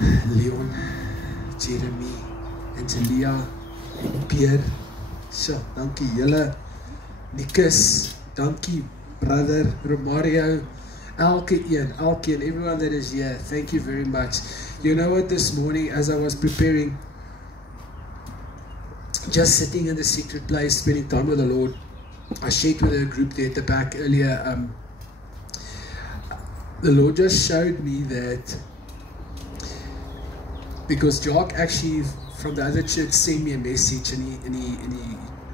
Leon, Jeremy, Angelia, Pierre, so, dankie julle, Nikus, dankie brother, Romario, elkeen, everyone that is here, thank you very much. You know what, this morning as I was preparing, just sitting in the secret place, spending time with the Lord, I shared with a group there at the back earlier, the Lord just showed me that, because Jock actually from the other church sent me a message, and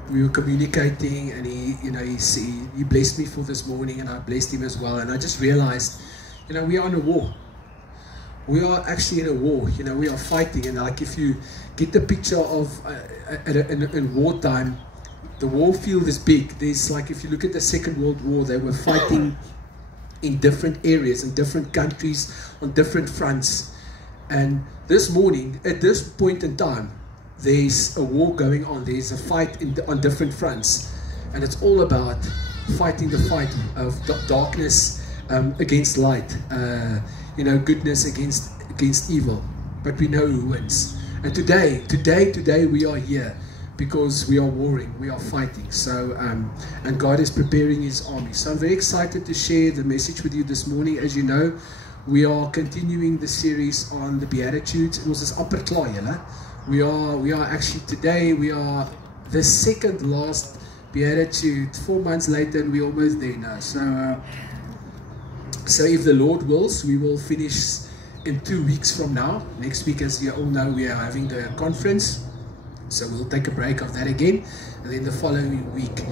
we were communicating, and he blessed me for this morning, and I blessed him as well. And I just realized, we are in a war. We are actually in a war. We are fighting, and like if you get the picture of in wartime, the war field is big. There's like, if you look at the Second World War, they were fighting in different areas, in different countries, on different fronts. And this morning, at this point in time, there's a war going on. There's a fight on different fronts. And it's all about fighting the fight of darkness against light. Goodness against evil. But we know who wins. And today we are here because we are warring, we are fighting. So, and God is preparing His army. So I'm very excited to share the message with you this morning. As you know, we are continuing the series on the Beatitudes. It was this upper klaar, julle. We are actually today, we are the second last Beatitude. 4 months later, and we're almost there now. So if the Lord wills, we will finish in 2 weeks from now. Next week, as you all know, we are having the conference. So we'll take a break of that again. And then the following week,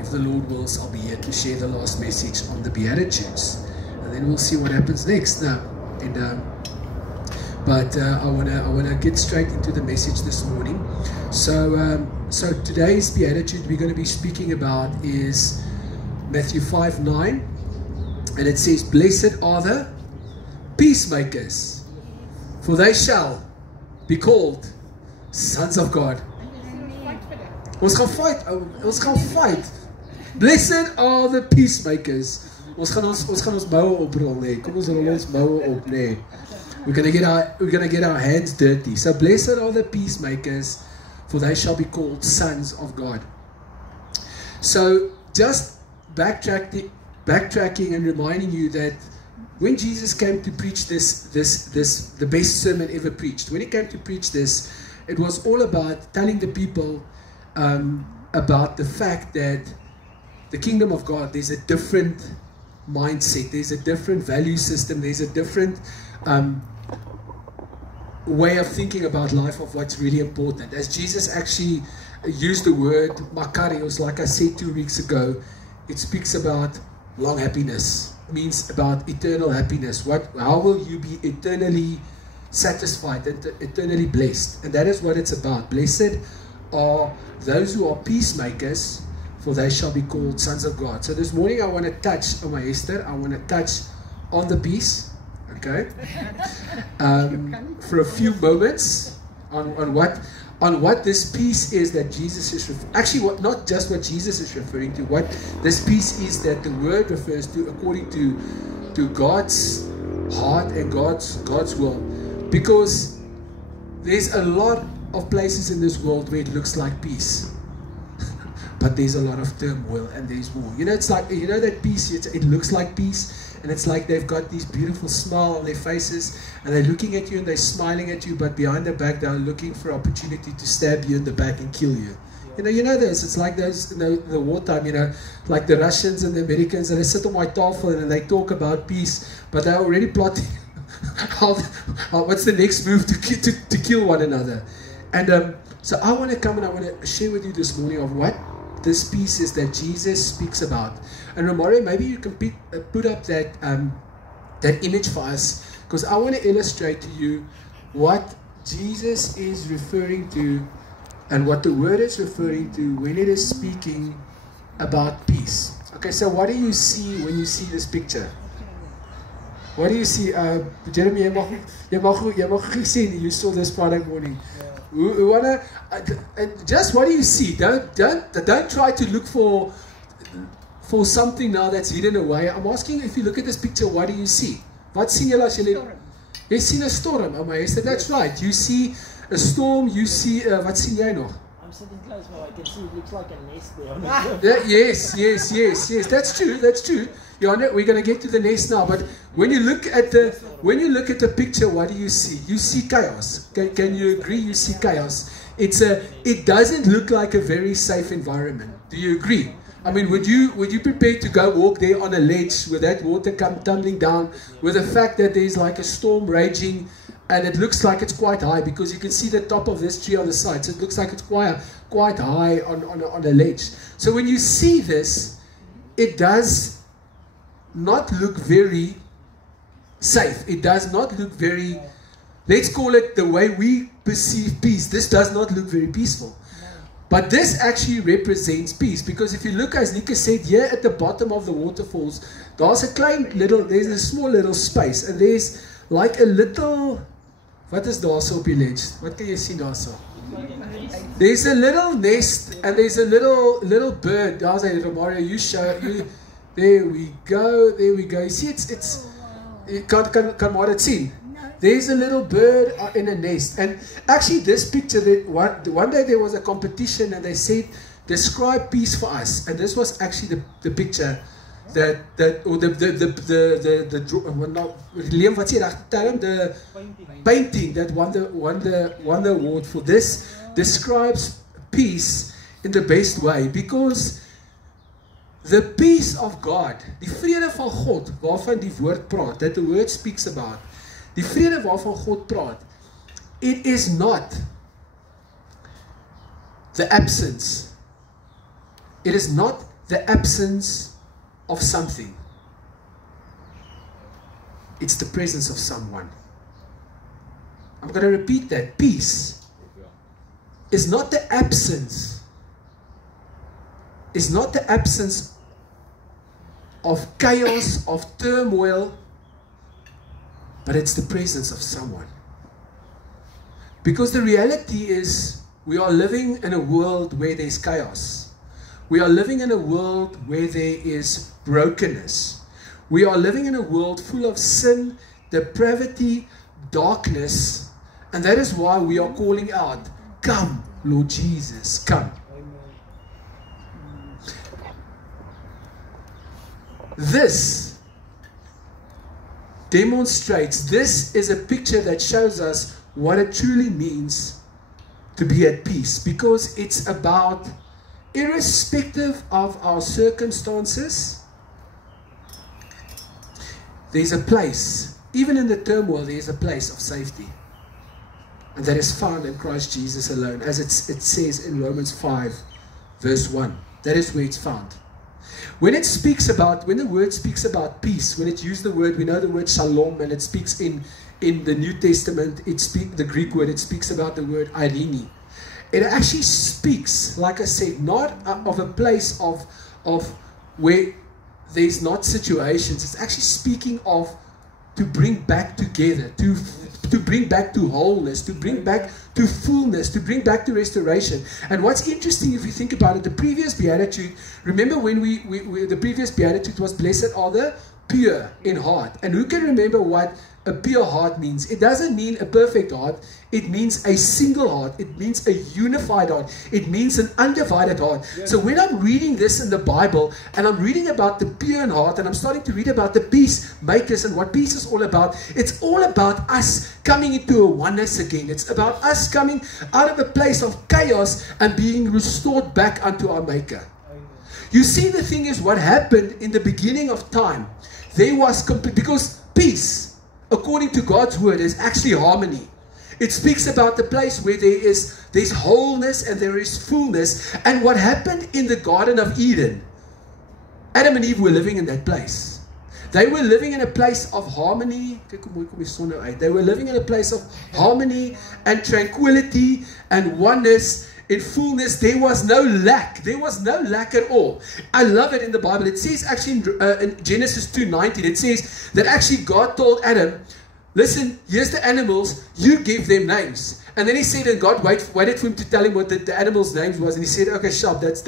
if the Lord wills, I'll be here to share the last message on the Beatitudes. And then we'll see what happens next. But I wanna get straight into the message this morning. So today's Beatitude we're going to be speaking about is Matthew 5:9, and it says, "Blessed are the peacemakers, for they shall be called sons of God." Ons gaan fight. Blessed are the peacemakers. Ons gaan ons moue oprol, nee. Kom ons rol ons moue op, nee. We're gonna get our hands dirty. So blessed are the peacemakers, for they shall be called sons of God. So just backtracking and reminding you that when Jesus came to preach the best sermon ever preached, when He came to preach this, it was all about telling the people about the fact that the kingdom of God, there's a different mindset, there's a different value system, there's a different way of thinking about life, of what's really important. As Jesus actually used the word makarios, like I said 2 weeks ago, it speaks about long happiness. It means about eternal happiness. How will you be eternally satisfied and eternally blessed? And that is what it's about. Blessed are those who are peacemakers, for they shall be called sons of God. So this morning I want to touch on my Esther. I want to touch on the peace. Okay, for a few moments on what this peace is that Jesus is actually not just what Jesus is referring to, what this peace is that the word refers to according to God's heart and God's will, because there's a lot of places in this world where it looks like peace, but there's a lot of turmoil and there's war. It's like, that peace, it looks like peace, and it's like they've got this beautiful smile on their faces, and they're looking at you and they're smiling at you, but behind their back they're looking for opportunity to stab you in the back and kill you. You know this. It's like those, the wartime, like the Russians and the Americans, and they sit on my tafel and they talk about peace, but they're already plotting what's the next move to kill one another. And so I want to come and I want to share with you this morning of what this peace is that Jesus speaks about. And Romario, maybe you can put up that image for us, because I want to illustrate to you what Jesus is referring to and what the word is referring to when it is speaking about peace. Okay, so what do you see when you see this picture? What do you see? Jeremy, you saw this product morning. Just what do you see? Don't try to look for something now that's hidden away. I'm asking, if you look at this picture, what do you see? Wat sien julle as julle? Jy sien 'n storm, oh my, that's right. You see a storm, you see, wat sien jy nog? I'm sitting close by, I can see it looks like a nest there. Yes. That's true. We're going to get to the nest now. But when you look at the picture, what do you see? You see chaos. Can you agree? You see chaos. It doesn't look like a very safe environment. Do you agree? I mean, would you prepare to go walk there on a ledge with that water come tumbling down, with the fact that there's like a storm raging? And it looks like it's quite high because you can see the top of this tree on the side. So it looks like it's quite high on a ledge. So when you see this, it does not look very safe. It does not look very, let's call it the way we perceive peace. This does not look very peaceful. But this actually represents peace, because if you look, as Nika said, here at the bottom of the waterfalls, there's a small little space, and there's like a little, wat is daar so op die ledge? Wat kan jy sien daar so? There's a little nest, and there's a little bird. Daar's hy, Romario, there we go. You see, kan maar dit sien. There's a little bird in a nest. And actually this picture, one day there was a competition and they said, describe peace for us. And this was actually the picture the painting that won the award for this. Describes peace in the best way, because the peace of God, die vrede van God, waarvan die woord praat, that the word speaks about, die vrede waarvan God praat, it is not the absence. It is not the absence of something. It's the presence of someone. I'm going to repeat that. Peace is not the absence. It's not the absence of chaos, of turmoil, but it's the presence of someone. Because the reality is, we are living in a world where there's chaos. We are living in a world where there is brokenness. We are living in a world full of sin, depravity, darkness, and that is why we are calling out, come, Lord Jesus, come. This demonstrates, this is a picture that shows us what it truly means to be at peace, because it's about, irrespective of our circumstances, there's a place, even in the turmoil, there's a place of safety. And that is found in Christ Jesus alone, as it says in Romans 5, verse 1. That is where it's found. When the word speaks about peace, when it used the word, we know the word shalom, and it speaks in the New Testament, the Greek word, it speaks about the word irene. It actually speaks, like I said, not of a place of where there's not situations. It's actually speaking of to bring back together, to bring back to wholeness, to bring back to fullness, to bring back to restoration. And what's interesting, if you think about it, the previous beatitude, remember when the previous beatitude was, blessed are the pure in heart. And who can remember what a pure heart means? It doesn't mean a perfect heart. It means a single heart. It means a unified heart. It means an undivided heart. Yeah. So when I'm reading this in the Bible, and I'm reading about the pure in heart, and I'm starting to read about the peacemakers and what peace is all about, it's all about us coming into a oneness again. It's about us coming out of a place of chaos and being restored back unto our Maker. You see, the thing is, what happened in the beginning of time, there was complete, because peace, according to God's word, is actually harmony. It speaks about the place where there's wholeness and there is fullness. And what happened in the Garden of Eden, Adam and Eve were living in that place. They were living in a place of harmony. They were living in a place of harmony and tranquility and oneness. In fullness, there was no lack. There was no lack at all. I love it in the Bible. It says actually in Genesis 2:19, it says that actually God told Adam, listen, here's the animals, you give them names. And then he said, and God waited for him to tell him what the animals' names was. And he said, okay, sharp, that's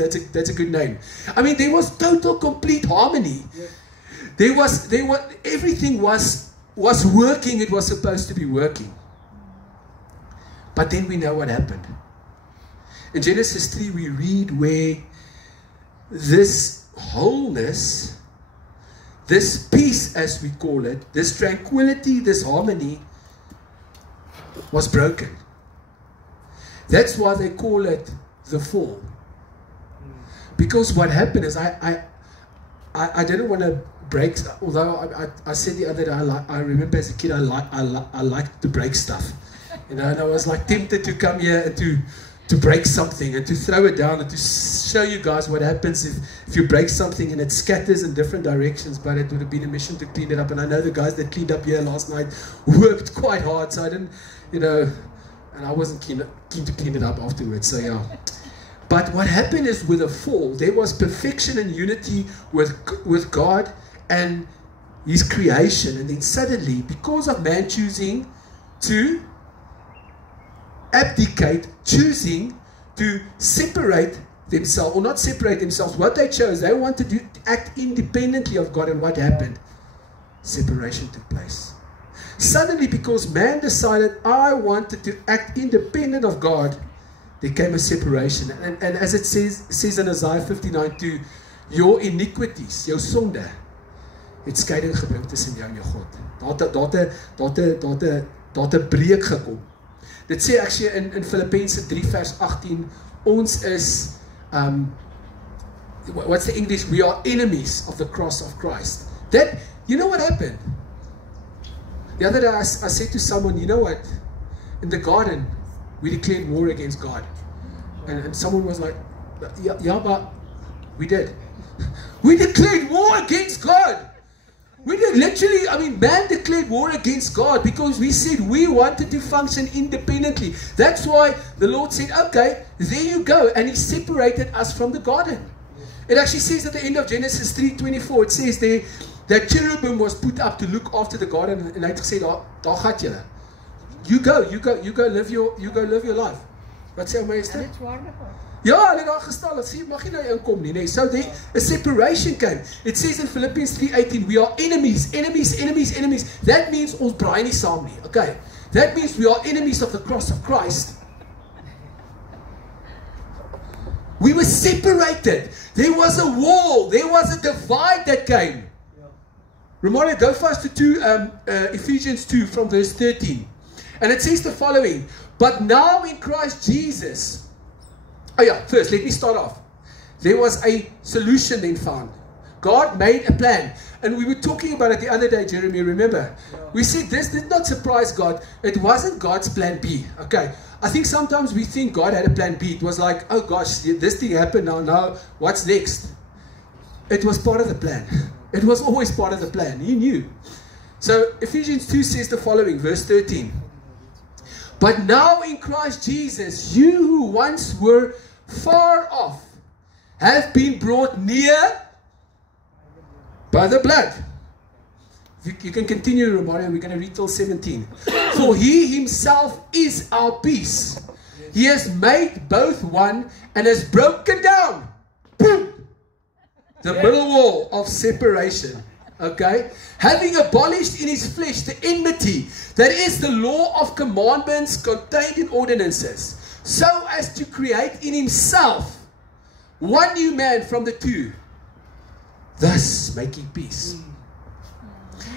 a good name. I mean, there was total, complete harmony. Yeah. Everything was was working, it was supposed to be working. But then we know what happened. In Genesis 3, we read where this wholeness, this peace as we call it, this tranquility, this harmony was broken. That's why they call it the fall. Because what happened is I didn't want to break, although I said the other day, I remember as a kid I liked to break stuff. You know, and I was like tempted to come here and to break something and to throw it down and to show you guys what happens if you break something and it scatters in different directions, but it would have been a mission to clean it up. And I know the guys that cleaned up here last night worked quite hard, so I didn't, you know, and I wasn't keen to clean it up afterwards, so yeah. But what happened is with the fall, there was perfection and unity with God and His creation. And then suddenly, because of man choosing to abdicate, choosing to separate themselves, or not separate themselves, what they chose, they wanted to act independently of God. And what happened? Separation took place. Suddenly, because man decided, I wanted to act independent of God, there came a separation. And as it says in Isaiah 59:2, your iniquities, jou sonde, het skeiding gebring tussen jou en jou God. Daar 'n breek gekom. Dit sê actually in Filippense 3 vers 18, ons is, what's the English? We are enemies of the cross of Christ. That, you know what happened? The other day I said to someone, you know what? In the garden, we declared war against God. And someone was like, yeah, but we did. We declared war against God. We did literally, I mean, man declared war against God because we said we wanted to function independently. That's why the Lord said, okay, there you go. And He separated us from the garden. It actually says at the end of Genesis 3:24, it says there, that cherubim was put up to look after the garden, and hy het gesê, daar gaan julle. You go live your life. Wat sê ou meester? Ja, hulle het daar gestaan, dat sê, mag jy nou inkom nie, nee. So there, a separation came. It says in Philippians 3:18, we are enemies. That means ons braai nie saam nie, okay. That means we are enemies of the cross of Christ. We were separated. There was a wall, there was a divide that came. Romario, go fast to Ephesians 2 from verse 13. And it says the following, but now in Christ Jesus. Oh yeah, first let me start off. There was a solution then found. God made a plan. And we were talking about it the other day, Jeremy, remember? Yeah. We said this did not surprise God. It wasn't God's plan B. Okay. I think sometimes we think God had a plan B. It was like, oh gosh, this thing happened now, what's next? It was part of the plan. It was always part of the plan. He knew. So Ephesians 2 says the following, verse 13. But now in Christ Jesus, you who once were far off have been brought near by the blood. You can continue, Romario. We're going to read till 17. For He Himself is our peace. He has made both one and has broken down, boom, the middle wall of separation. Okay? Having abolished in His flesh the enmity, that is the law of commandments contained in ordinances, so as to create in Himself one new man from the two, thus making peace.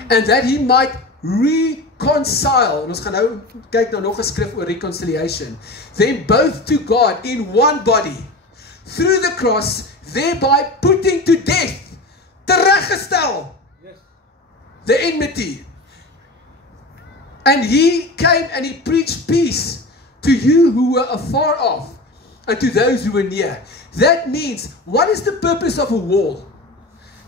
And that He might reconcile, en ons gaan nou kyk nou nog 'n skrif oor reconciliation, them both to God in one body, through the cross, thereby putting to death, tereggestel, the enmity. And He came and He preached peace to you who were afar off and to those who were near. That means, what is the purpose of a wall?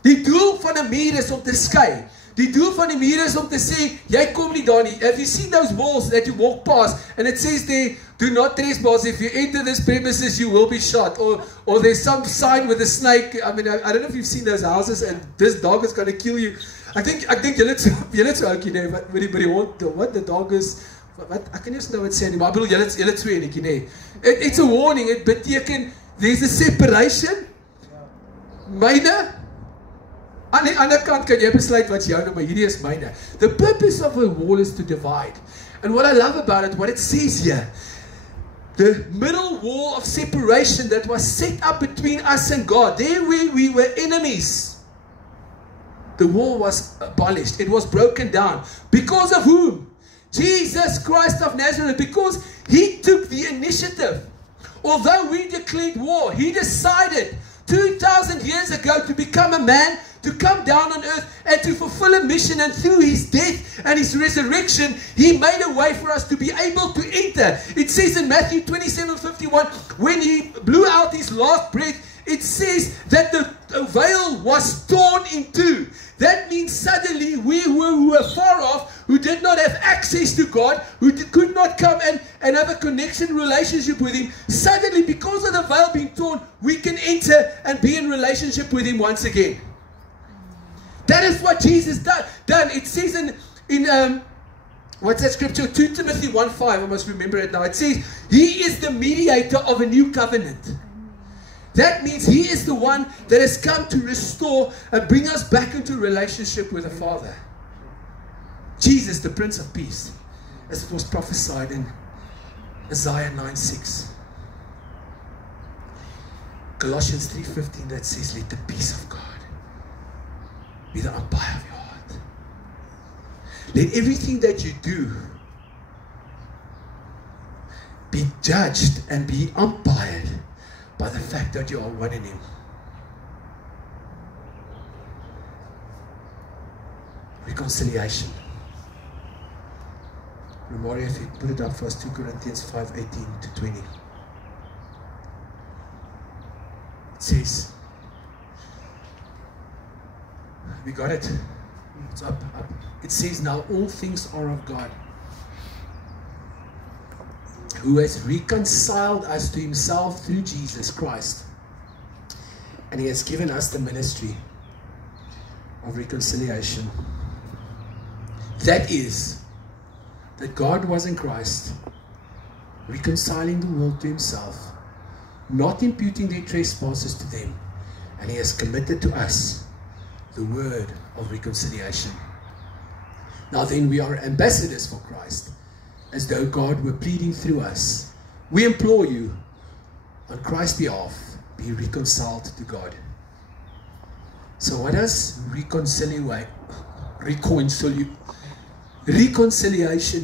Die doel van 'n muur is om te skei. Die doel van die muur is om te sê, jy kom nie daar nie. Have you seen those walls that you walk past and it says there, do not trespass, if you enter this premises you will be shot, or there's some sign with a snake. I mean, I don't know if you've seen those houses and this dog is going to kill you. I think julle so ouetjie nee, wat met die hond, what the dog is, wat ek kan nie eens nou wat sê nie, maar ek bedoel julle twee netjie nee. It's a warning. It beteken there's a separation. Myne, aan die ander kant kan jy besluit wat jou nou, maar hierdie is myne. The purpose of a wall is to divide. And what I love about it, what it says here, the middle wall of separation that was set up between us and God, there where we were enemies, the wall was abolished. It was broken down. Because of whom? Jesus Christ of Nazareth. Because He took the initiative. Although we declared war, He decided 2,000 years ago to become a man, to come down on earth and to fulfill a mission, and through His death and His resurrection, He made a way for us to be able to enter. It says in Matthew 27:51, when He blew out His last breath, it says that the veil was torn in two. That means suddenly we who were far off, who did not have access to God, who could not come and have a connection, relationship with Him, suddenly because of the veil being torn, we can enter and be in relationship with Him once again. That is what Jesus done. It says in what's that scripture? 2 Timothy 1:5. I must remember it now. It says, He is the mediator of a new covenant. That means He is the one that has come to restore and bring us back into relationship with the Father. Jesus, the Prince of Peace, as it was prophesied in Isaiah 9:6. Colossians 3:15 that says, let the peace of God be the umpire of your heart. Let everything that you do be judged and be umpired by the fact that you are one in Him. Reconciliation. Romario, if you put it up for us, 2 Corinthians 5:18-20. It says, we got it. It's up. It says, now all things are of God, who has reconciled us to Himself through Jesus Christ. And He has given us the ministry of reconciliation. That is, that God was in Christ, reconciling the world to Himself, not imputing their trespasses to them. And He has committed to us the word of reconciliation. Now then, we are ambassadors for Christ, as though God were pleading through us. We implore you, on Christ's behalf, be reconciled to God. So what does reconciliation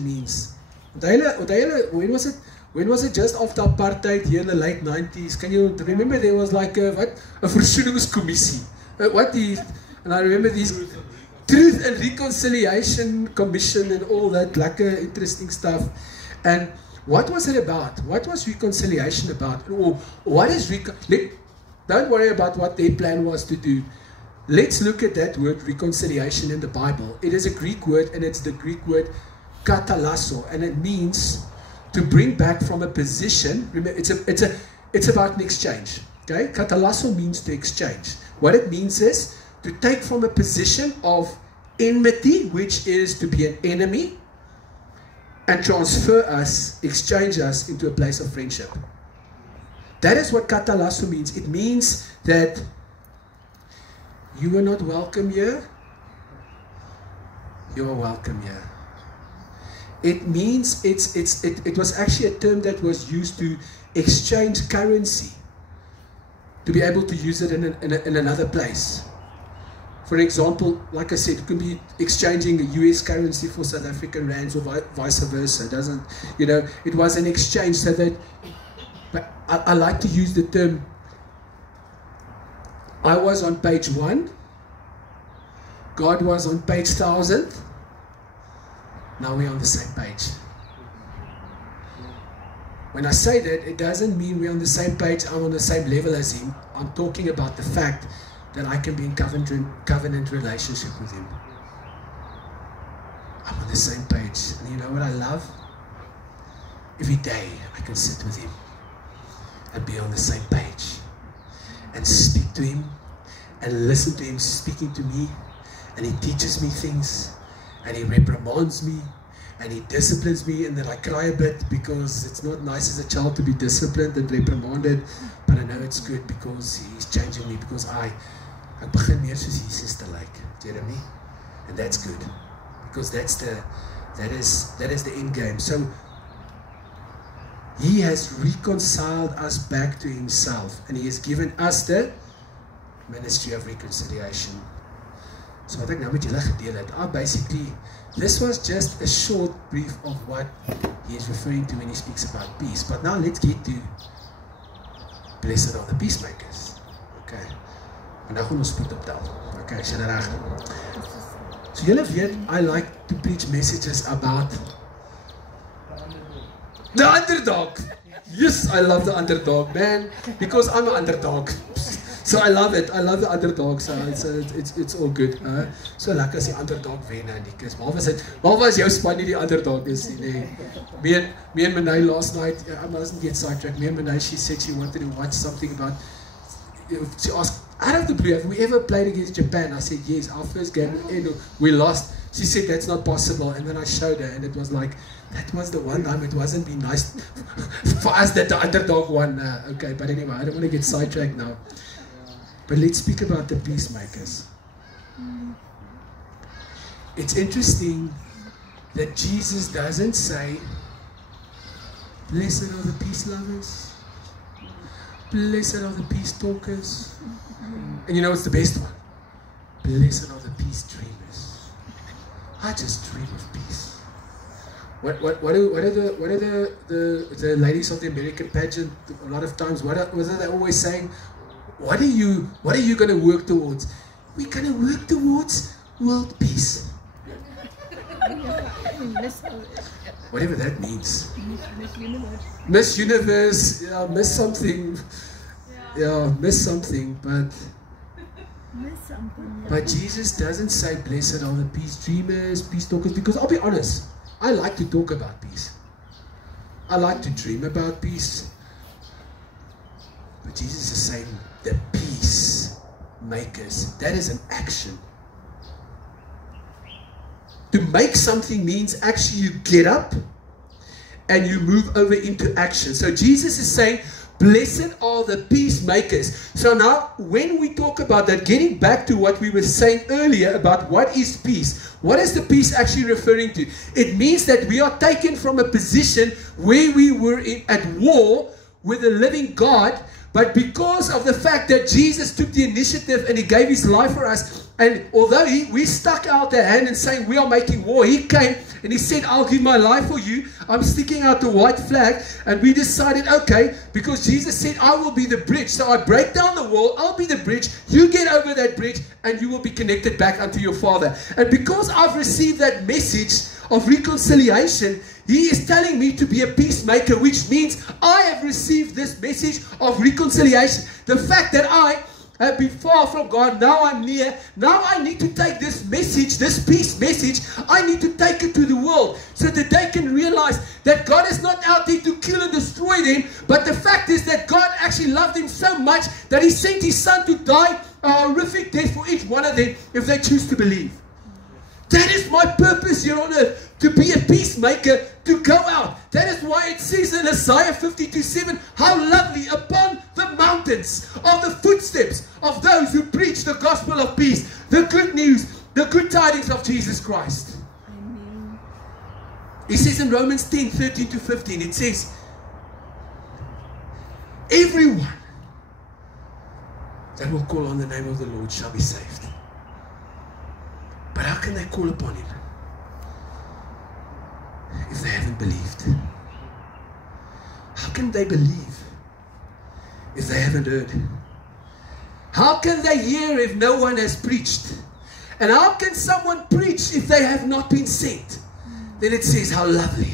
means? When was it just after apartheid here in the late 90s? Can you remember there was like a versoeningskommissie? And I remember these Truth and Reconciliation Commission and all that lekker interesting stuff. And what was it about? What was reconciliation about? Or what is don't worry about what their plan was to do. Let's look at that word reconciliation in the Bible. It is a Greek word, and it's the Greek word katalasso, and it means to bring back from a position. Remember, it's about an exchange. Okay, katalasso means to exchange. What it means is to take from a position of enmity, which is to be an enemy, and transfer us, exchange us into a place of friendship. That is what katalasso means. It means that you were not welcome here, you are welcome here. It means it was actually a term that was used to exchange currency, to be able to use it in another place. For example, like I said, it can be exchanging a US currency for South African rands, or vice versa. It was an exchange. So that, but I like to use the term, I was on page 1, God was on page 1000, now we're on the same page. When I say that, it doesn't mean we're on the same page, I'm on the same level as Him. I'm talking about the fact that I can be in covenant relationship with Him. I'm on the same page. And you know what I love? Every day I can sit with Him and be on the same page and speak to Him and listen to Him speaking to me, and He teaches me things and He reprimands me and He disciplines me, and then I cry a bit because it's not nice as a child to be disciplined and reprimanded, but I know it's good because He's changing me, because I ek begin meer soos Jesus te lyk, Jeremy, and that's good, because that is the end game. So He has reconciled us back to Himself, and He has given us the ministry of reconciliation. So wat ek nou met julle gedeel het, basically, this was just a short brief of what he is referring to when he speaks about peace. But now let's get to blessed are the peacemakers. Okay. En nou gaan ons spoed optel. Okay, is julle reg? So julle weet, I like to preach messages about the underdog. Yes, I love the underdog, man, because I'm an underdog. So I love it. I love the underdog. So it's all good. So lekker as die underdog wen en die kus. Maar was jou span nie die underdog is nie. Me and Manay last night, I mustn't get sidetracked. Me and Manay, she said she wanted to watch something about, she asked, out of the blue, have we ever played against Japan? I said, yes, our first game, we lost. She said, that's not possible. And then I showed her, and it was like, that was the one time it wasn't been nice for us that the underdog won. Okay, but anyway, I don't want to get sidetracked now. But let's speak about the peacemakers. It's interesting that Jesus doesn't say, blessed are the peace lovers, blessed are the peace talkers, and you know what's the best one? Blessed are the peace dreamers. I just dream of peace. What are the ladies of the American pageant? A lot of times, what are they always saying? What are you going to work towards? We're going to work towards world peace. Whatever that means. Miss Universe, yeah, miss something. Yeah, miss something, but Jesus doesn't say blessed are the peace dreamers, peace talkers, because I'll be honest, I like to talk about peace. I like to dream about peace. But Jesus is saying the peace makers. That is an action. To make something means actually you get up and you move over into action. So Jesus is saying, blessed are the peacemakers. So now, when we talk about that, getting back to what we were saying earlier about what is peace, what is the peace actually referring to? It means that we are taken from a position where we were at war with the living God, but because of the fact that Jesus took the initiative and He gave His life for us, and although we stuck out the hand and saying we are making war, He came and He said, I'll give my life for you. I'm sticking out the white flag. And we decided, okay, because Jesus said, I will be the bridge. So I break down the wall, I'll be the bridge. You get over that bridge and you will be connected back unto your Father. And because I've received that message of reconciliation, He is telling me to be a peacemaker, which means I have received this message of reconciliation. The fact that I have been far from God, now I'm near. Now I need to take this message, this peace message, I need to take it to the world so that they can realize that God is not out there to kill and destroy them, but the fact is that God actually loved them so much that He sent His Son to die a horrific death for each one of them if they choose to believe. That is my purpose here on earth, to be a peacemaker, to go out. That is why it says in Isaiah 52:7, how lovely upon the mountains are the footsteps of those who preach the gospel of peace, the good news, the good tidings of Jesus Christ. Amen. It says in Romans 10:13-15, it says, everyone that will call on the name of the Lord shall be saved. But how can they call upon Him if they haven't believed? How can they believe if they haven't heard? How can they hear if no one has preached? And how can someone preach if they have not been sent? Then it says, how lovely,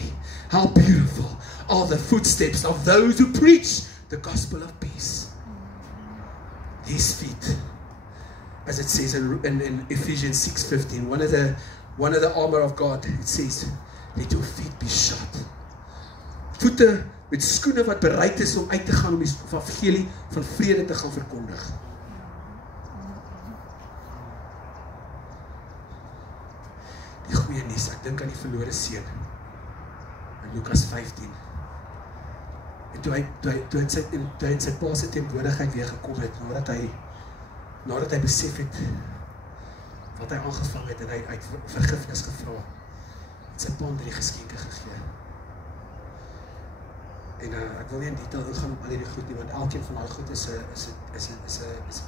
how beautiful are the footsteps of those who preach the gospel of peace. His feet, as it says in Ephesians 6:15, one of the armor of God, it says, let your feet be shod. Voete met skoene wat bereid is om uit te gaan om die evangelie van vrede te gaan verkondig. Die goeie nuus, ek dink aan die verlore seun in Lukas 15. En toe hy in sy pa se teenwoordigheid weer gekom het, nadat hy nadat hy besef het wat hy aangevang het en hy het vergifnis gevra, het sy pa hom 3 geskenke gegee. En ek wil nie in detail ingaan op al die goed nie, want elkeen van daai goed is 'n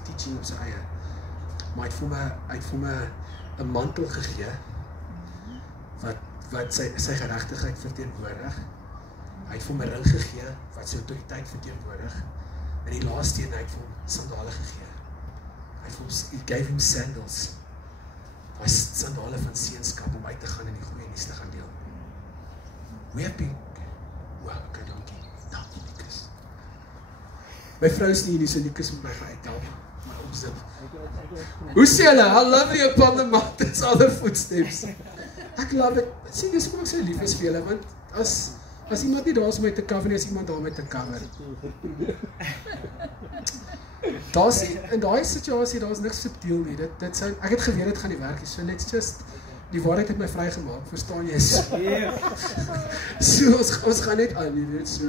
teaching op sy eie. Maar hy het vir my 'n mantel gegee wat sy geregtigheid verteenwoordig. Hy het vir my 'n ring gegee wat sy autoriteit verteenwoordig. En die laaste een, hy het vir hom sandale gegee. He gave him sandals. Daai sandale van seunskap om uit te gaan en die goeie nuus te gaan deel. We have been, wow, okay, dankie Nikus. My vrou is nie hier, so Nikus moet my gaan uithelp. Maar opzip. Hoe sê hulle? How lovely upon the mountains are the footsteps. Ek love it. Sien, dis hoekom ek so lief is vir julle, want as iemand nie daar is om my te cover nie, is iemand daar om my te cover. In daai situasie, daar is niks subtiel nie. Ek het geweet dit gaan nie werk nie, so let's just, die waarheid het my vrygemaak, verstaan jy? So ons gaan net aan, jy weet, so.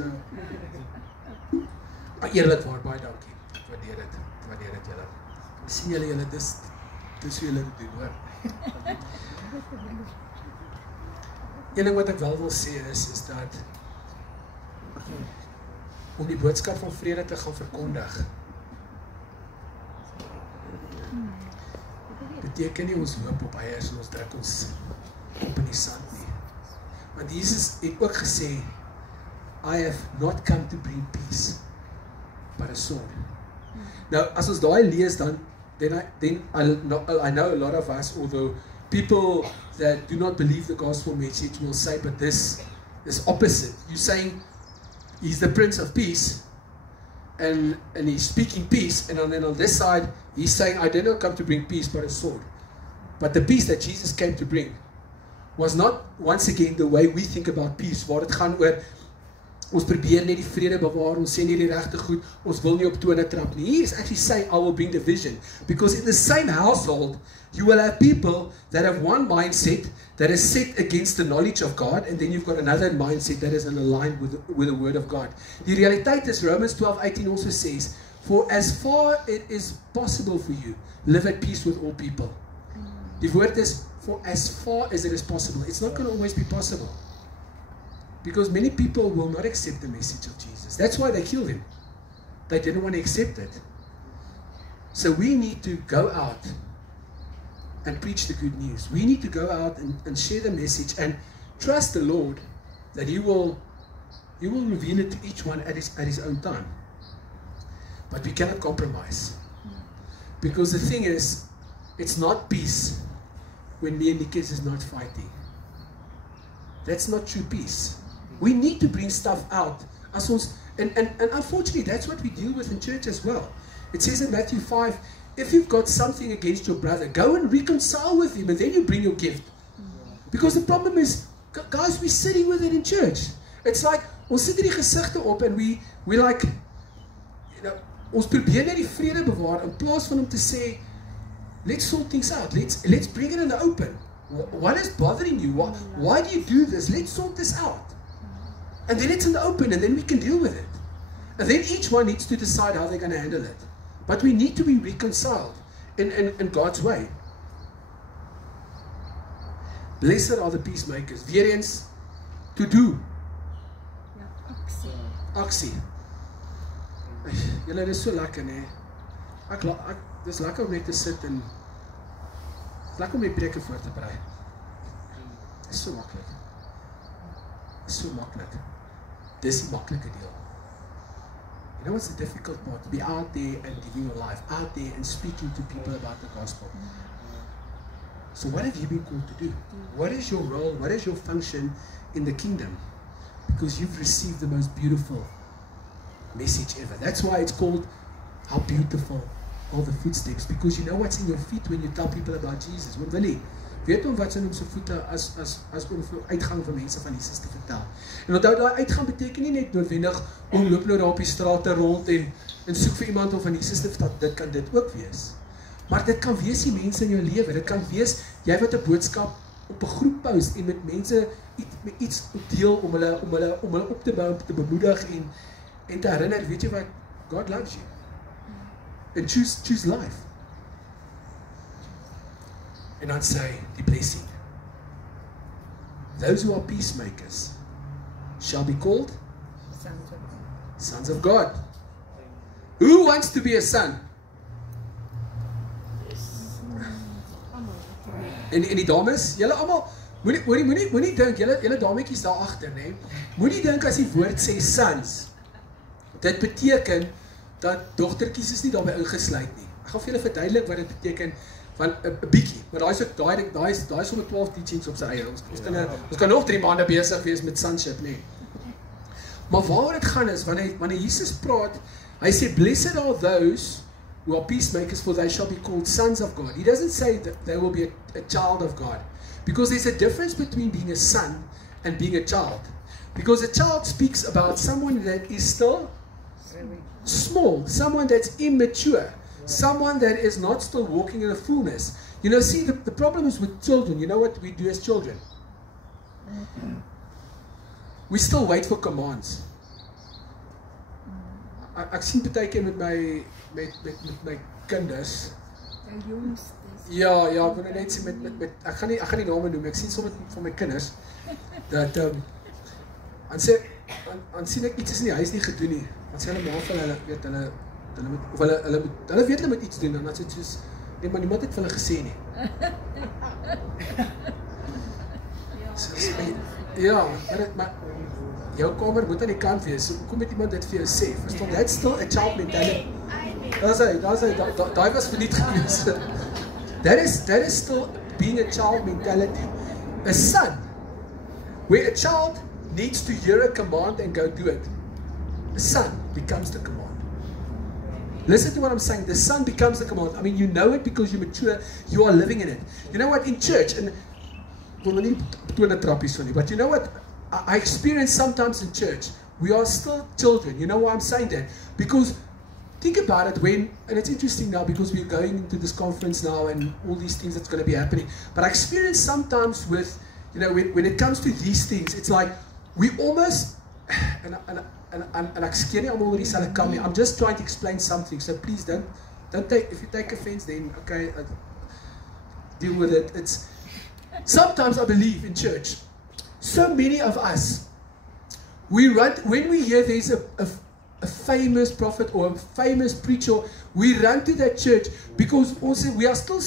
Maar eerlik waar, baie dankie. Ek waardeer dit julle. Sien julle, dis hoe julle dit doen, hoor. Een ding wat ek wel wil sê is dat om die boodskap van vrede te gaan verkondig, beteken nie ons loop op eiers en ons druk ons op in die sand nie. Want Jesus het ook gesê, I have not come to bring peace, but a sword. Nou, as ons daai lees, then I know a lot of us, although people that do not believe the gospel message will say, but this is opposite. You're saying he's the Prince of Peace, and he's speaking peace, and then on this side, he's saying, I did not come to bring peace, but a sword. But the peace that Jesus came to bring was not, once again, the way we think about peace, waar het gaan oor, ons probeer net die vrede bewaar, ons sê nie die regte goed, ons wil nie op tone trap nie. He is actually saying, I will bring division. Because in the same household, you will have people that have one mindset that is set against the knowledge of God, and then you've got another mindset that is aligned with the word of God. Die realiteit is, Romans 12:18 also says, for as far it is possible for you, live at peace with all people. Die woord is, for as far as it is possible. It's not going to always be possible. Because many people will not accept the message of Jesus. That's why they killed him. They didn't want to accept it. So we need to go out and preach the good news. We need to go out and share the message and trust the Lord that He will reveal it to each one at his own time. But we cannot compromise. Because the thing is, it's not peace when me and Nikus is not fighting. That's not true peace. We need to bring stuff out. And unfortunately, that's what we deal with in church as well. It says in Matthew 5, if you've got something against your brother, go and reconcile with him, and then you bring your gift. Because the problem is, guys, we're sitting with it in church. It's like, ons sit hierdie gesigte op, and we like, you know, ons probeer net die vrede bewaar, in plaas van om te sê, let's sort things out, let's bring it in the open. What is bothering you? Why do you do this? Let's sort this out. And then it's in the open, and then we can deal with it. And then each one needs to decide how they're going to handle it. But we need to be reconciled in God's way. Blessed are the peacemakers. Weer eens, to do. Aksie. Julle, dit is so lekker, nee. Dit is lekker om net te sit en lekker om die preke voor te berei. Dit is so makkelijk. Dit is so makkelijk. Dit is die makkelijke deel. You know what's the difficult part? To be out there and living your life, out there and speaking to people about the gospel. So what have you been called to do? What is your role? What is your function in the kingdom? Because you've received the most beautiful message ever. That's why it's called How Beautiful All the Footsteps. Because you know what's in your feet when you tell people about Jesus. Want wil jy? Weet om wat sy noem sy voete as om uitgang van mense van Jesus te vertel. En onthou, daai uitgang beteken nie net noodwendig om loop nou daar op die strate rond en soek vir iemand om van Jesus te vertel. Dit kan dit ook wees. Maar dit kan wees die mense in jou lewe. Dit kan wees jy wat 'n boodskap op 'n groep post en met mense iets deel om hulle op te bou, te bemoedig en te herinner, weet jy wat? God loves you. And choose life. En dan sê hy die blessing. Those who are peacemakers shall be called sons of God. Who wants to be a son? En die dames, julle almal, moenie dink, julle dametjies daar agter, nê? Moenie dink as die woord sê sons, dit beteken dat dogtertjies is nie daarbey ingesluit nie. Ek gaan vir julle verduidelik wat dit beteken van 'n bietjie, maar daai is sommer 12 teachings op sy eie. Ons kan nog 3 maande besig wees met sonship, nê? Maar waar dit gaan is, wanneer Jesus praat, hy sê, blessed are those who are peacemakers, for they shall be called sons of God. He doesn't say that they will be a child of God. Because there's a difference between being a son and being a child. Because a child speaks about someone that is still small, someone that's immature, someone that is not still walking in the fullness. You know, see, the problem is with children. You know what we do as children? We still wait for commands. Ek sien baie keer met my kinders. Ja, ek wil net sê met ek gaan nie name noem. Ek sien soms van my kinders dat dan sien ek iets is in die huis nie gedoen nie. Dan sê hulle maar van hulle weet hulle weet hulle moet iets doen en dan sê dit soos nee, maar niemand het vir hulle gesê nie. Ja, maar jou kamer moet aan die kant wees. So kom met iemand dit vir jou sê. Verstaan, that's still a child mentality. Daai was verniet gewees. That is still being a child mentality. A son, where a child needs to hear a command and go do it. A son becomes the command. Listen to what I'm saying. The son becomes the command. I mean, you know it because you're mature. You are living in it. You know what? In church, and but you know what? I experience sometimes in church, we are still children. You know why I'm saying that? Because think about it and it's interesting now because we're going into this conference now and all these things that's going to be happening. But I experience sometimes with, you know, when it comes to these things, it's like we almost, I'm just trying to explain something. So please don't take, if you take offense, then okay, deal with it. It's sometimes I believe in church. So many of us, we run, when we hear there's a famous prophet or a famous preacher, we run to that church because also we are still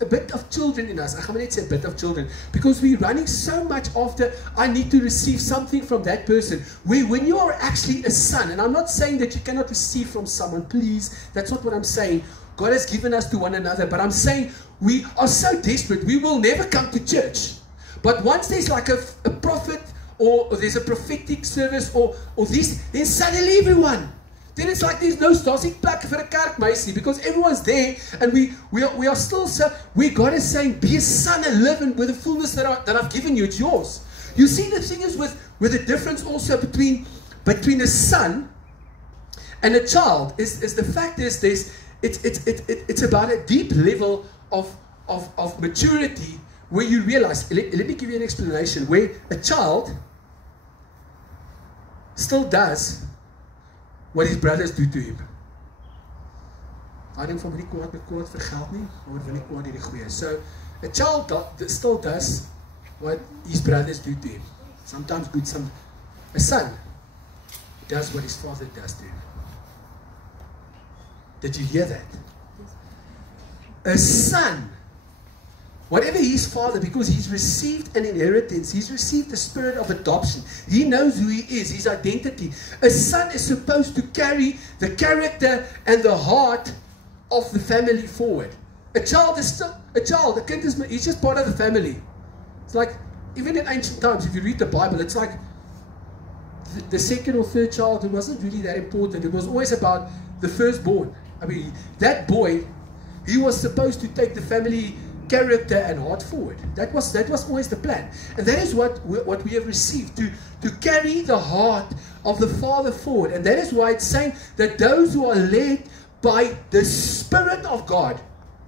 a bit of children in us. I can't say a bit of children because we're running so much after I need to receive something from that person. When you are actually a son, and I'm not saying that you cannot receive from someone, please, that's not what I'm saying. God has given us to one another, but I'm saying we are so desperate, we will never come to church. But once there's like a prophet or there's a prophetic service or this, then suddenly everyone, then it's like there's no static plek for a kerkmeisie because everyone's there and we are still so, where God is saying, be a son and live in with the fullness that I've given you, it's yours. You see, the thing is with the difference also between a son and a child is the fact is it's about a deep level of maturity where you realize, let me give you an explanation, where a child still does what his brothers do to him. I think from kwaad vir geld nie, maar wil nie kwaad hierdie goeie. So, a child still does what his brothers do to him. Sometimes good, a son does what his father does to him. Did you hear that? A son, whatever his father, because he's received an inheritance, he's received the spirit of adoption. He knows who he is, his identity. A son is supposed to carry the character and the heart of the family forward. A child is still a child. A kid he's just part of the family. It's like, even in ancient times, if you read the Bible, it's like the second or third child, it wasn't really that important. It was always about the firstborn. I mean, that boy, he was supposed to take the family character and heart forward. That was always the plan. And that is what we have received, to carry the heart of the Father forward. And that is why it's saying that those who are led by the Spirit of God,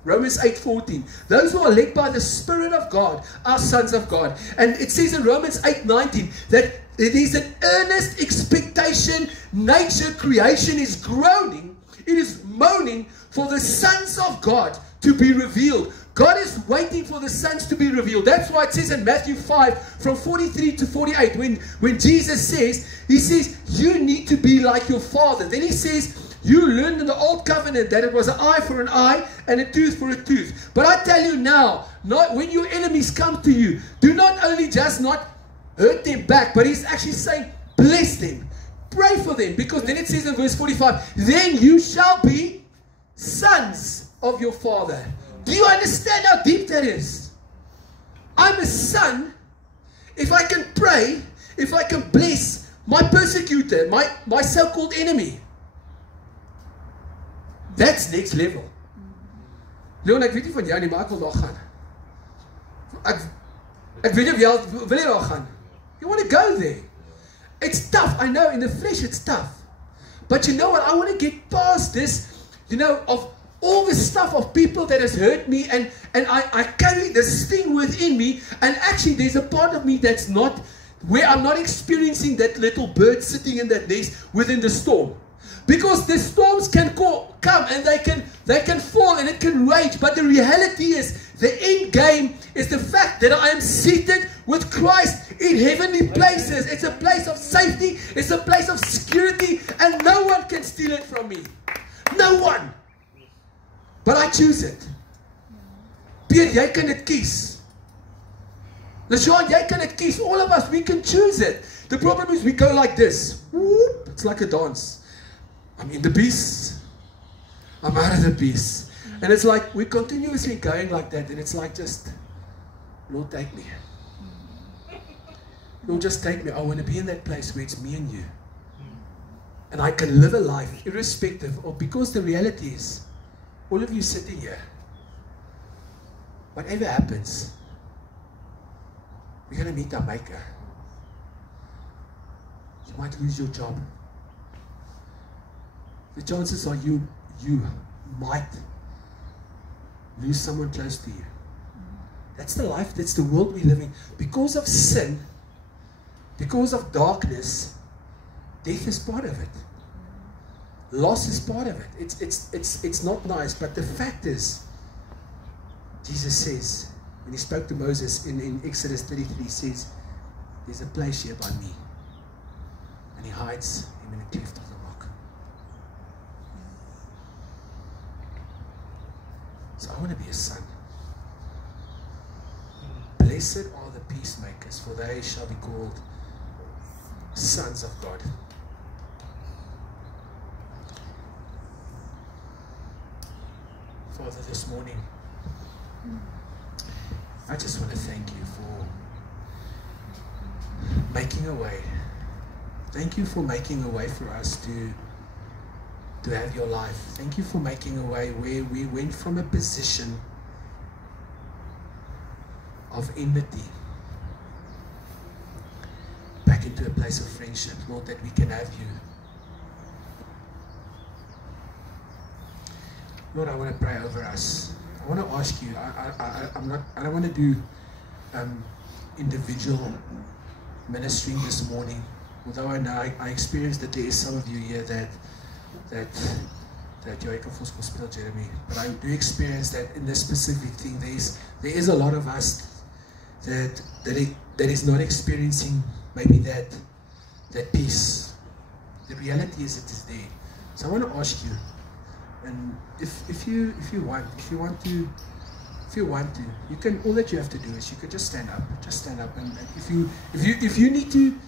Romans 8:14, those who are led by the Spirit of God are sons of God. And it says in Romans 8:19 that it is an earnest expectation. Nature, creation is groaning, it is moaning for the sons of God to be revealed. God is waiting for the sons to be revealed. That's why it says in Matthew 5 from 43 to 48, when Jesus says, he says, you need to be like your Father. Then he says, you learned in the old covenant that it was an eye for an eye and a tooth for a tooth. But I tell you now, not when your enemies come to you, do not only just not hurt them back, but he's actually saying, bless them, pray for them. Because then it says in verse 45, then you shall be sons of your Father. Do you understand how deep that is? I'm a son. If I can pray, if I can bless my persecutor, my so-called enemy, that's next level. Leon, ek weet nie van jou nie, maar ek wil daar gaan. Ek weet nie wil jy daar gaan. You want to go there. It's tough. I know in the flesh it's tough. But you know what? I want to get past this, you know, of all the stuff of people that has hurt me, and I carry this thing within me, and actually there's a part of me that's not, where I'm not experiencing that little bird sitting in that nest within the storm. Because the storms can come and they can fall and it can rage, but the reality is, the end game is the fact that I am seated with Christ in heavenly places. It's a place of safety, it's a place of security, and no one can steal it from me. No one. But I choose it. Piet, jy kan dit kies. LaShawn, jy kan dit kies. All of us, we can choose it. The problem is we go like this. Whoop, it's like a dance. I'm in the beast. I'm out of the beast. And it's like we're continuously going like that, and it's like just, Lord, take me. Lord, just take me. I want to be in that place where it's me and you. And I can live a life irrespective of, because the reality is, all of you sitting here, whatever happens, we're going to meet our Maker. You might lose your job. The chances are you might lose someone close to you. That's the life, that's the world we live in. Because of sin, because of darkness, death is part of it. Loss is part of it. It's not nice, but the fact is, Jesus says, when he spoke to Moses in Exodus 33, he says, there's a place here by me. And he hides him in a cleft of the rock. So I want to be a son. Blessed are the peacemakers, for they shall be called sons of God. Father, this morning, I just want to thank you for making a way. Thank you for making a way for us to have your life. Thank you for making a way where we went from a position of enmity back into a place of friendship, Lord, that we can have you. Lord, I want to pray over us. I want to ask you, I don't want to do individual ministering this morning, although I know I experienced that there is some of you here that you're Hospital, Jeremy, but I do experience that in this specific thing, there is a lot of us that is not experiencing maybe that peace. The reality is it is there. So I want to ask you, and if you want to, you can. All that you have to do is you can just stand up, and if you need to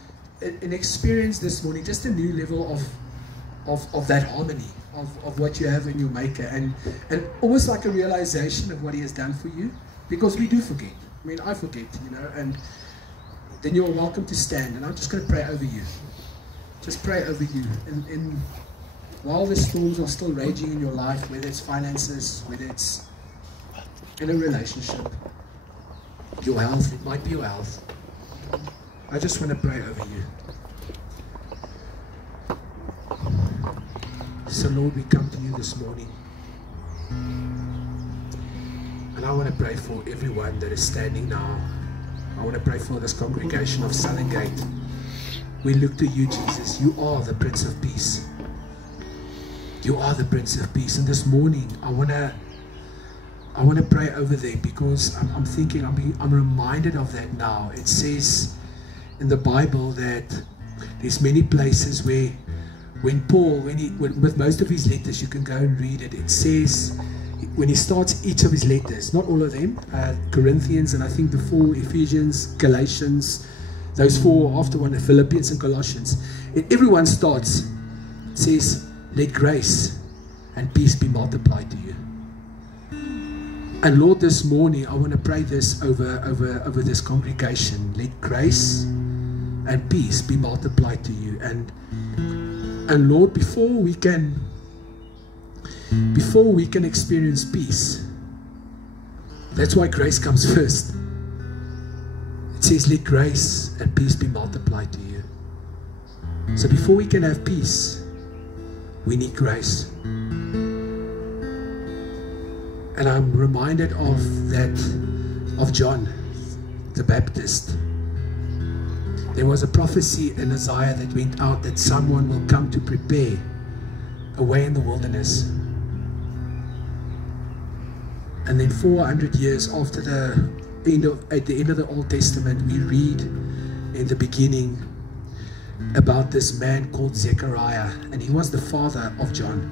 experience this morning just a new level of that harmony of what you have in your Maker, and almost like a realization of what He has done for you, because we do forget. I mean, I forget, and then you're welcome to stand, and I'm just going to pray over you. Just pray over you, and while the storms are still raging in your life, whether it's finances, whether it's in a relationship, your health, it might be your health. I just want to pray over you. So Lord, we come to you this morning, and I want to pray for everyone that is standing now. I want to pray for this congregation of Southern Gate. We look to you, Jesus. You are the Prince of Peace. You are the Prince of Peace. And this morning, I want I want to pray over them because I'm thinking, I'm reminded of that now. It says in the Bible that there's many places where when Paul, with most of his letters, you can go and read it. It says, when he starts each of his letters, not all of them, Corinthians, and I think the 4 Ephesians, Galatians, those 4 after one, Philippians and Colossians, everyone starts, it says, let grace and peace be multiplied to you. And Lord, this morning I want to pray this over this congregation. Let grace and peace be multiplied to you. And Lord, before we can experience peace, that's why grace comes first. It says, let grace and peace be multiplied to you. So before we can have peace, we need grace. And I'm reminded of John the Baptist. There was a prophecy in Isaiah that went out that someone will come to prepare a way in the wilderness. And then 400 years after at the end of the Old Testament, we read in the beginning about this man called Zechariah, and he was the father of John.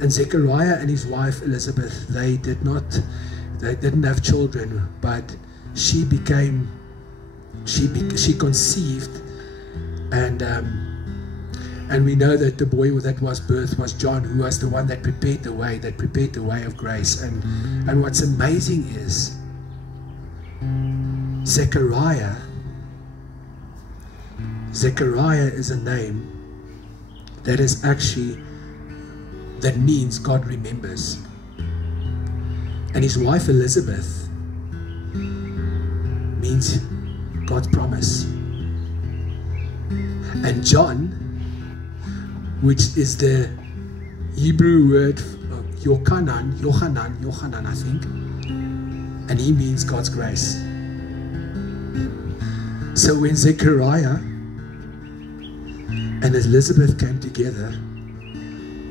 And Zechariah and his wife Elizabeth, they didn't have children, but she conceived, and we know that the boy that was birthed was John, who was the one that prepared the way of grace. And what's amazing is Zechariah is a name that means God remembers. And his wife Elizabeth means God's promise. And John, which is the Hebrew word Yochanan, I think, and he means God's grace. So when Zechariah and Elizabeth came together,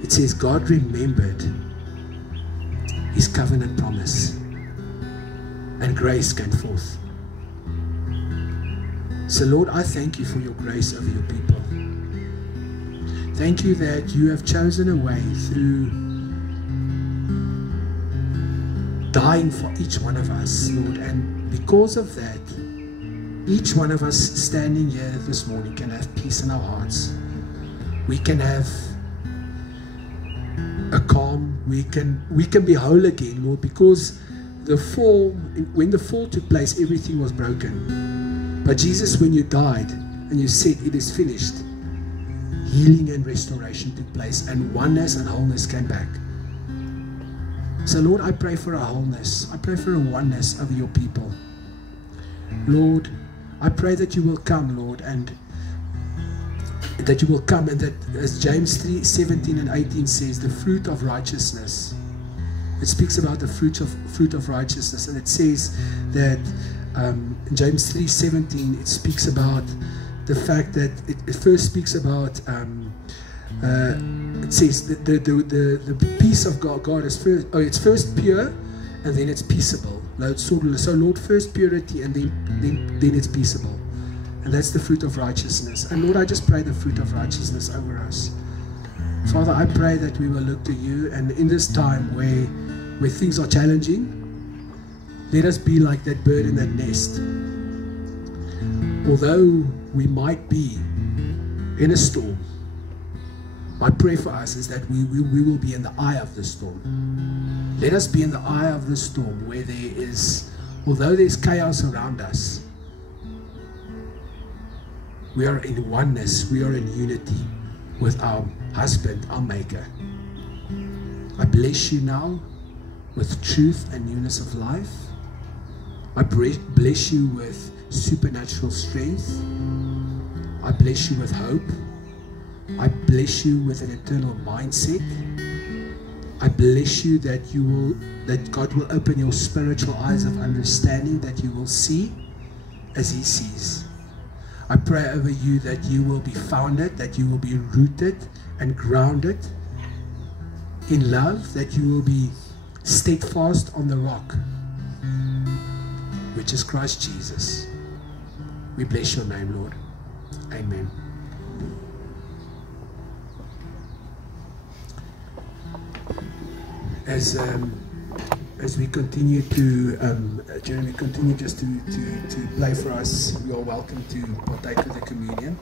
it says God remembered his covenant promise, and grace came forth. So Lord, I thank you for your grace over your people. Thank you that you have chosen a way through dying for each one of us, Lord, and because of that, each one of us standing here this morning can have peace in our hearts. We can have a calm. We can be whole again, Lord, because when the fall took place, everything was broken. But Jesus, when you died and you said it is finished, healing and restoration took place, and oneness and wholeness came back. So Lord, I pray for a wholeness. I pray for a oneness of your people. Lord, I pray that you will come, Lord, and that as James 3:17 and 18 says, the fruit of righteousness. It speaks about the fruit of righteousness, and it says that in James 3:17 it speaks about the fact that it first speaks about it says that the peace of God is first. Oh, it's first pure, and then it's peaceable. So Lord, first purity, and then it's peaceable. And that's the fruit of righteousness. And Lord, I just pray the fruit of righteousness over us. Father, I pray that we will look to you, and in this time where things are challenging, let us be like that bird in that nest. Although we might be in a storm, my prayer for us is that we will be in the eye of the storm. Let us be in the eye of the storm where although there's chaos around us, we are in oneness, we are in unity with our husband, our maker. I bless you now with truth and newness of life. I bless you with supernatural strength. I bless you with hope. I bless you with an eternal mindset. I bless you that God will open your spiritual eyes of understanding, that you will see as he sees. I pray over you that you will be founded, that you will be rooted and grounded in love, that you will be steadfast on the rock, which is Christ Jesus. We bless your name, Lord. Amen. As we continue to, Jeremy, continue just to play for us, you are welcome to partake of the communion.